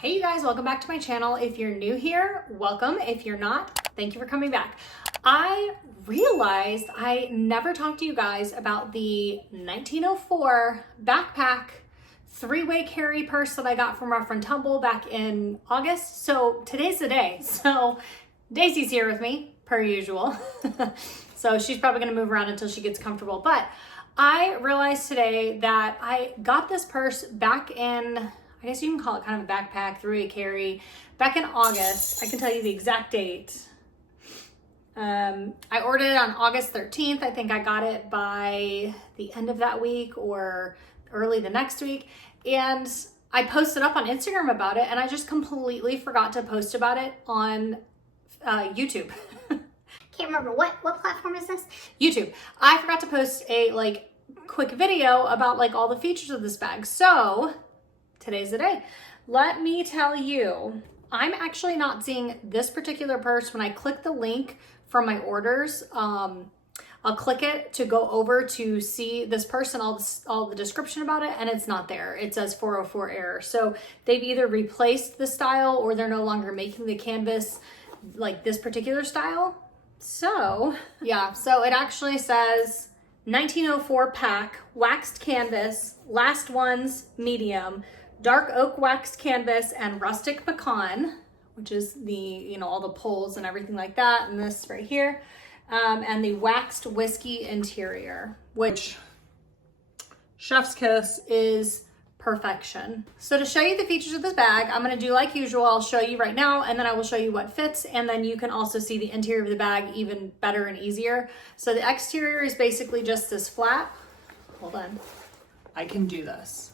Hey you guys, welcome back to my channel. If you're new here, welcome. If you're not, thank you for coming back. I realized I never talked to you guys about the 1904 backpack three-way carry purse that I got from Rough and Tumble back in August. So today's the day. So Daisy's here with me, per usual. So she's probably gonna move around until she gets comfortable. But I realized today that I got this purse back in, I guess you can call it kind of a backpack, three-way carry, back in August. I can tell you the exact date. I ordered it on August 13th. I think I got it by the end of that week or early the next week. And I posted up on Instagram about it, and I just completely forgot to post about it on YouTube. Can't remember what platform is this? YouTube. I forgot to post a quick video about all the features of this bag. So today's the day. Let me tell you, I'm actually not seeing this particular purse. When I click the link from my orders, I'll click it to go over to see this purse and all the description about it, and it's not there. It says 404 error. So they've either replaced the style or they're no longer making the canvas like this particular style. So yeah, so it actually says 1904 pack, waxed canvas, last ones medium, dark oak waxed canvas, and rustic pecan, which is the, all the poles and everything like that, and this right here, and the waxed whiskey interior, which chef's kiss is perfection. So to show you the features of this bag, I'm going to do like usual. I'll show you right now, and then I will show you what fits, and then you can also see the interior of the bag even better and easier. So the exterior is basically just this flap. Hold on. I can do this.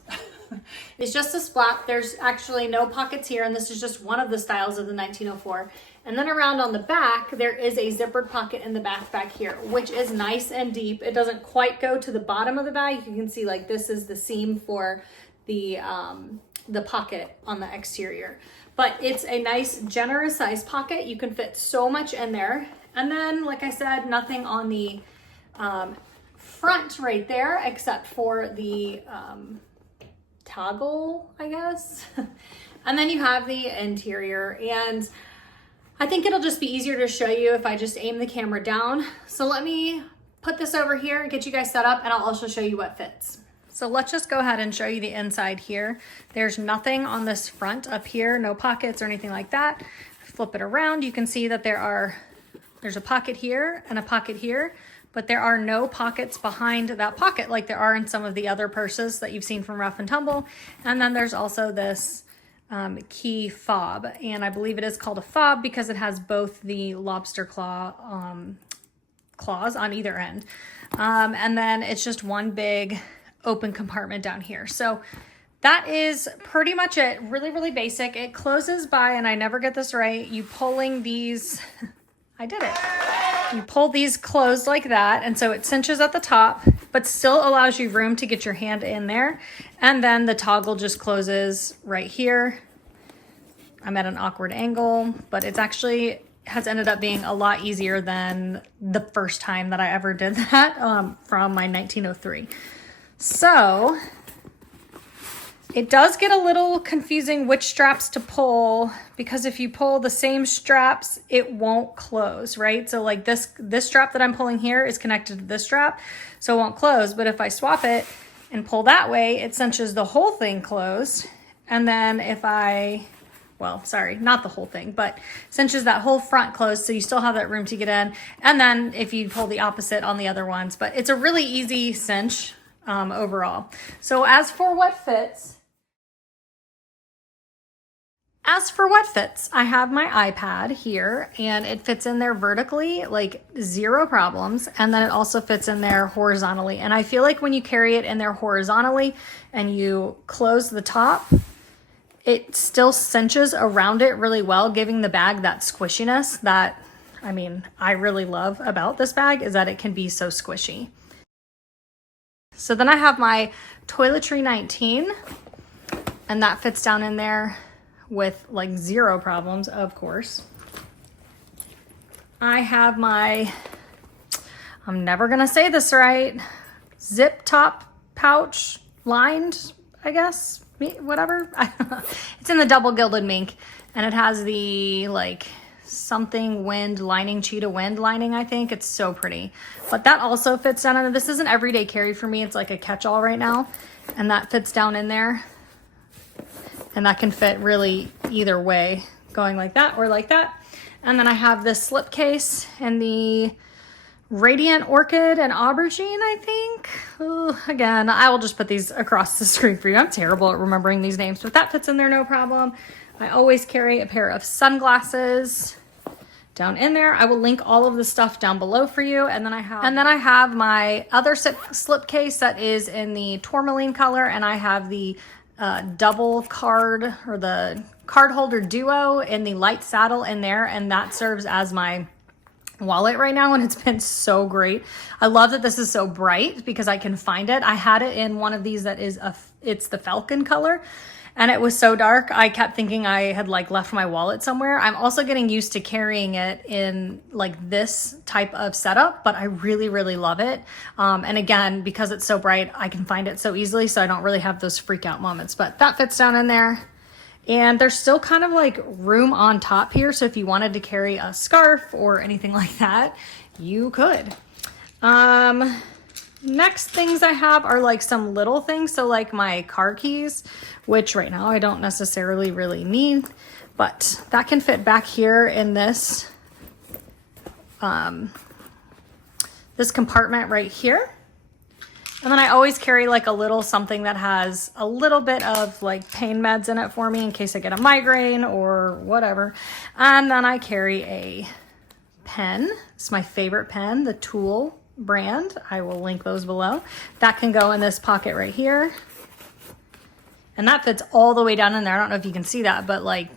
It's just a flap. There's actually no pockets here, and this is just one of the styles of the 1904. And then around on the back, there is a zippered pocket in the back here, which is nice and deep. It doesn't quite go to the bottom of the bag. You can see this is the seam for the pocket on the exterior. But it's a nice, generous size pocket. You can fit so much in there. And then, like I said, nothing on the front right there, except for the toggle, I guess. And then you have the interior, and I think it'll just be easier to show you if I just aim the camera down. So let me put this over here and get you guys set up, and I'll also show you what fits. So let's just go ahead and show you the inside here. There's nothing on this front up here, no pockets or anything like that. Flip it around, you can see that there's a pocket here and a pocket here, but there are no pockets behind that pocket like there are in some of the other purses that you've seen from Rough and Tumble. And then there's also this key fob, and I believe it is called a fob because it has both the lobster claw claws on either end. And then it's just one big open compartment down here. So that is pretty much it. Really, really basic. It closes by, and I never get this right, you pulling these, I did it. You pull these closed like that, and so it cinches at the top, but still allows you room to get your hand in there. And then the toggle just closes right here. I'm at an awkward angle, but it's actually has ended up being a lot easier than the first time that I ever did that from my 1903. So it does get a little confusing which straps to pull, because if you pull the same straps, it won't close, right? So this strap that I'm pulling here is connected to this strap, so it won't close. But if I swap it and pull that way, it cinches the whole thing closed. And then if well, sorry, not the whole thing, but cinches that whole front closed, so you still have that room to get in. And then if you pull the opposite on the other ones, but it's a really easy cinch overall. So as for what fits, I have my iPad here, and it fits in there vertically, zero problems. And then it also fits in there horizontally. And I feel like when you carry it in there horizontally and you close the top, it still cinches around it really well, giving the bag that squishiness that, I really love about this bag, is that it can be so squishy. So then I have my Toiletry 19, and that fits down in there with zero problems, of course. I have my, I'm never gonna say this right, zip top pouch lined, I guess. whatever. It's in the double gilded mink, and it has the like something wind lining, cheetah wind lining, I think. It's so pretty. But that also fits down in. This is an everyday carry for me. It's like a catch-all right now, and that fits down in there. And that can fit really either way, going like that or like that. And then I have this slip case and the Radiant Orchid and Aubergine, I think. Ooh, again, I will just put these across the screen for you. I'm terrible at remembering these names, but that fits in there no problem. I always carry a pair of sunglasses down in there. I will link all of the stuff down below for you. And then I have my other slip case that is in the tourmaline color, and I have the double card or the card holder duo in the light saddle in there, and that serves as my wallet right now, and it's been so great. I love that this is so bright because I can find it. I had it in one of these that is it's the falcon color, and it was so dark I kept thinking I had like left my wallet somewhere. I'm also getting used to carrying it in like this type of setup, but I really love it. And again, because it's so bright, I can find it so easily, so I don't really have those freak out moments. But that fits down in there. And there's still kind of like room on top here, so if you wanted to carry a scarf or anything like that, you could. Next things I have are like some little things, so like my car keys, which right now I don't necessarily really need, but that can fit back here in this this compartment right here. And then I always carry like a little something that has a little bit of like pain meds in it for me in case I get a migraine or whatever. And then I carry a pen. It's my favorite pen, the Tool brand. I will link those below. That can go in this pocket right here. And that fits all the way down in there. I don't know if you can see that, but like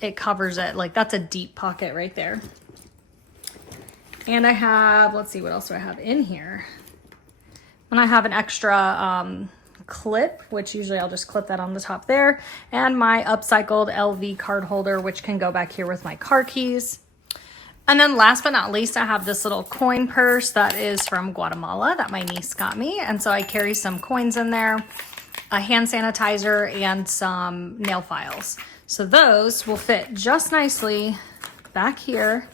it covers it. Like that's a deep pocket right there. And I have, let's see, what else do I have in here? And I have an extra clip, which usually I'll just clip that on the top there. And my upcycled LV card holder, which can go back here with my car keys. And then last but not least, I have this little coin purse that is from Guatemala that my niece got me. And so I carry some coins in there, a hand sanitizer, and some nail files. So those will fit just nicely back here.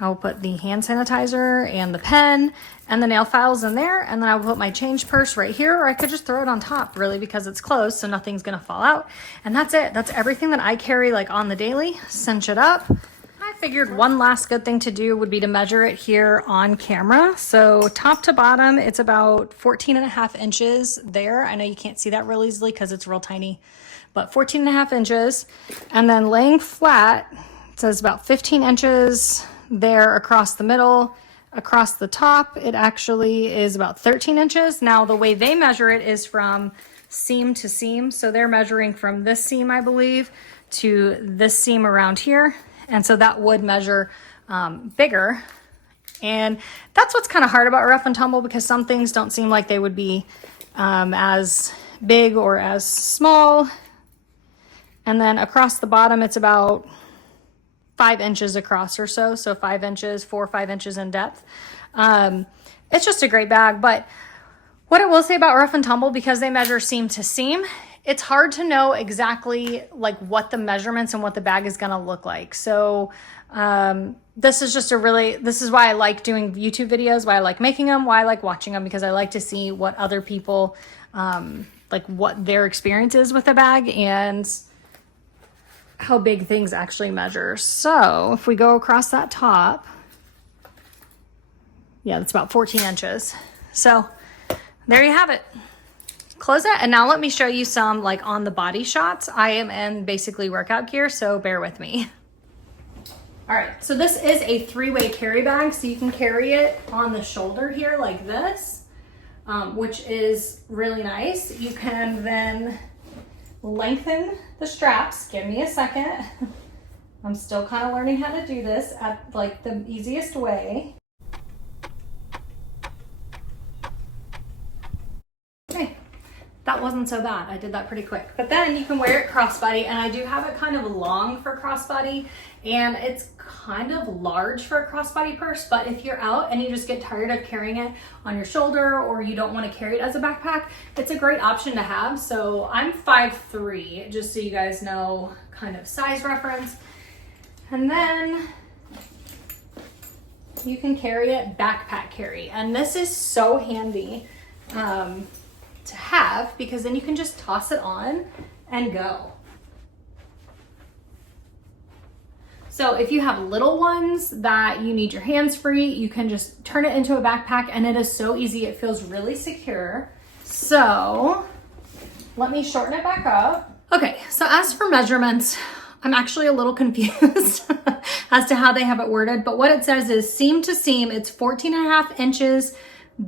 I will put the hand sanitizer and the pen and the nail files in there, and then I will put my change purse right here, or I could just throw it on top really because it's closed so nothing's gonna fall out. And that's it. That's everything that I carry like on the daily. Cinch it up. I figured one last good thing to do would be to measure it here on camera. So top to bottom, it's about 14.5 inches there. I know you can't see that real easily because it's real tiny, but 14.5 inches. And then laying flat, it says about 15 inches there across the middle. Across the top, it actually is about 13 inches. Now, the way they measure it is from seam to seam. So they're measuring from this seam, I believe, to this seam around here. And so that would measure bigger. And that's what's kind of hard about Rough and Tumble, because some things don't seem like they would be as big or as small. And then across the bottom, it's about 5 inches across or so. So 5 inches, 4 or 5 inches in depth. It's just a great bag. But what I will say about Rough and Tumble, because they measure seam to seam, it's hard to know exactly like what the measurements and what the bag is going to look like. So this is just this is why I like doing YouTube videos, why I like making them, why I like watching them, because I like to see what other people, like what their experience is with the bag and how big things actually measure. So if we go across that top, yeah, that's about 14 inches. So there you have it. Close it. And now let me show you some like on the body shots. I am in basically workout gear, so bear with me. All right, so this is a 3-way carry bag. So you can carry it on the shoulder here like this, which is really nice. You can then lengthen the straps. Give me a second. I'm still kind of learning how to do this at like the easiest way. Okay. that wasn't so bad. I did that pretty quick. But then you can wear it crossbody, and I do have it kind of long for crossbody, and it's kind of large for a crossbody purse, but if you're out and you just get tired of carrying it on your shoulder or you don't want to carry it as a backpack, it's a great option to have. So I'm 5'3", just so you guys know kind of size reference. And then you can carry it backpack carry. And this is so handy to have, because then you can just toss it on and go. So if you have little ones that you need your hands free, you can just turn it into a backpack, and it is so easy. It feels really secure. So let me shorten it back up. Okay, so as for measurements, I'm actually a little confused as to how they have it worded, but what it says is seam to seam, it's 14.5 inches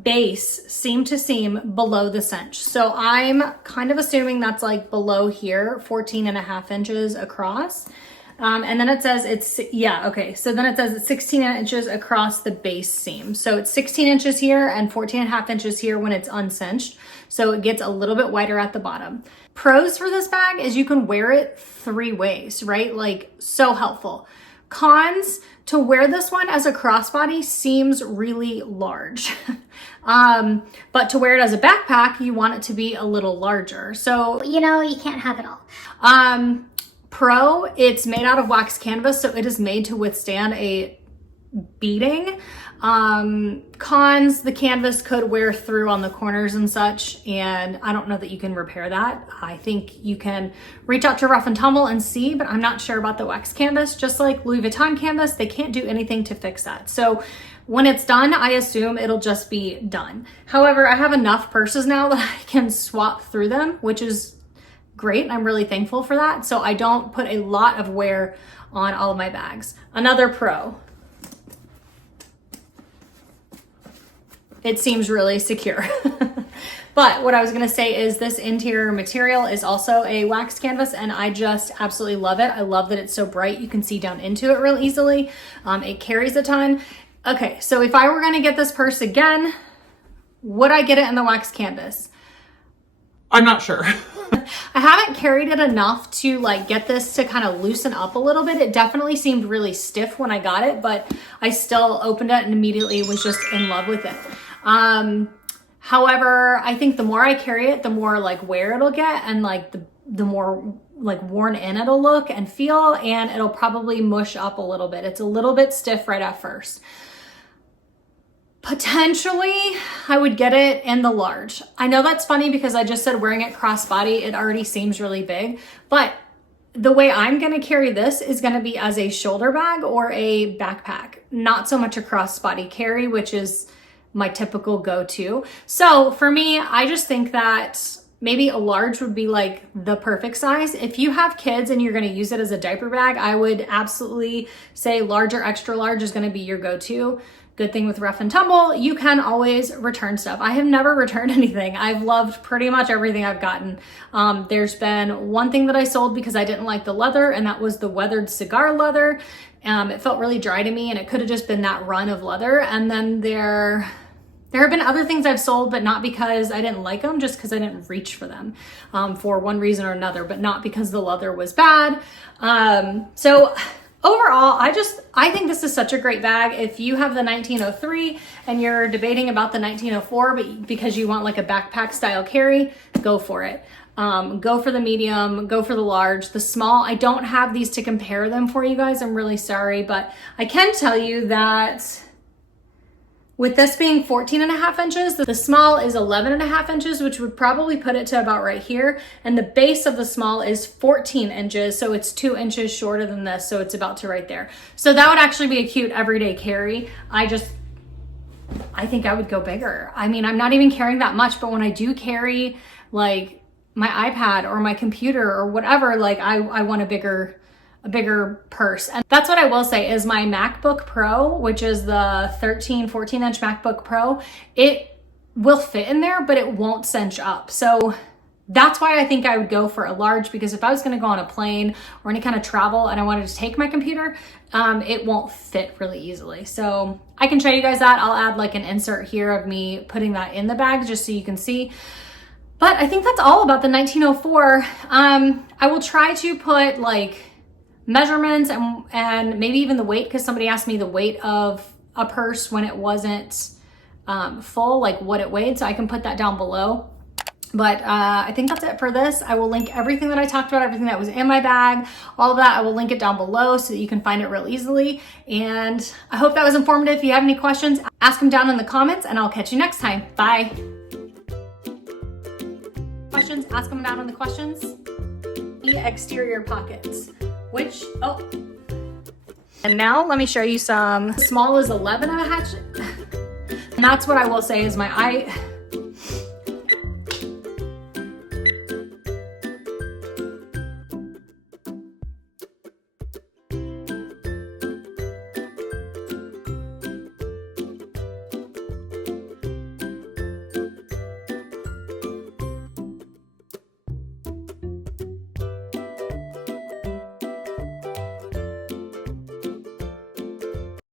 base, seam to seam below the cinch. So I'm kind of assuming that's like below here, 14.5 inches across. And then it says it's, yeah, okay. So then it says it's 16 inches across the base seam. So it's 16 inches here and 14.5 inches here when it's uncinched. So it gets a little bit wider at the bottom. Pros for this bag is you can wear it 3 ways, right? Like, so helpful. Cons, to wear this one as a crossbody seems really large. But to wear it as a backpack, you want it to be a little larger. So, you know, you can't have it all. Pro, it's made out of wax canvas, so it is made to withstand a beating. Cons, the canvas could wear through on the corners and such, and I don't know that you can repair that. I think you can reach out to Rough and Tumble and see, but I'm not sure about the wax canvas. Just like Louis Vuitton canvas, they can't do anything to fix that. So when it's done, I assume it'll just be done. However, I have enough purses now that I can swap through them, which is great, and I'm really thankful for that. So I don't put a lot of wear on all of my bags. Another pro, it seems really secure. But what I was gonna say is this interior material is also a wax canvas, and I just absolutely love it. I love that it's so bright. You can see down into it real easily. It carries a ton. Okay, so if I were gonna get this purse again, would I get it in the wax canvas? I'm not sure. I haven't carried it enough to like get this to kind of loosen up a little bit. It definitely seemed really stiff when I got it, but I still opened it and immediately was just in love with it. However, I think the more I carry it, the more like wear it'll get, and like the more like worn in it'll look and feel, and it'll probably mush up a little bit. It's a little bit stiff right at first. Potentially, I would get it in the large. I know that's funny because I just said wearing it crossbody, it already seems really big, but the way I'm gonna carry this is gonna be as a shoulder bag or a backpack, not so much a crossbody carry, which is my typical go-to. So for me, I just think that maybe a large would be like the perfect size. If you have kids and you're gonna use it as a diaper bag, I would absolutely say large or extra large is gonna be your go-to. Good thing with Rough and Tumble, you can always return stuff. I have never returned anything. I've loved pretty much everything I've gotten. There's been one thing that I sold because I didn't like the leather, and that was the weathered cigar leather. It felt really dry to me, and it could have just been that run of leather. And then there have been other things I've sold, but not because I didn't like them, just because I didn't reach for them for one reason or another, but not because the leather was bad. So overall, I think this is such a great bag. If you have the 1903 and you're debating about the 1904, but because you want like a backpack style carry, go for it. Go for the medium, go for the large. The small, I don't have these to compare them for you guys. I'm really sorry, but I can tell you that with this being 14.5 inches, the small is 11.5 inches, which would probably put it to about right here. And the base of the small is 14 inches, so it's 2 inches shorter than this, so it's about to right there. So that would actually be a cute everyday carry. I think I would go bigger. I mean, I'm not even carrying that much, but when I do carry like my iPad or my computer or whatever, like I want a bigger purse. And that's what I will say is my MacBook Pro, which is the 14 inch MacBook Pro, it will fit in there, but it won't cinch up. So that's why I think I would go for a large, because if I was gonna go on a plane or any kind of travel and I wanted to take my computer, it won't fit really easily. So I can show you guys that. I'll add like an insert here of me putting that in the bag just so you can see. But I think that's all about the 1904. I will try to put like measurements and maybe even the weight, because somebody asked me the weight of a purse when it wasn't full, like what it weighed. So I can put that down below. But I think that's it for this. I will link everything that I talked about, everything that was in my bag, all of that. I will link it down below so that you can find it real easily. And I hope that was informative. If you have any questions, ask them down in the comments, and I'll catch you next time. Bye. Questions, ask them down in the questions. The exterior pockets, which, oh. And now let me show you some. Small is 11 of a hatchet. And that's what I will say is my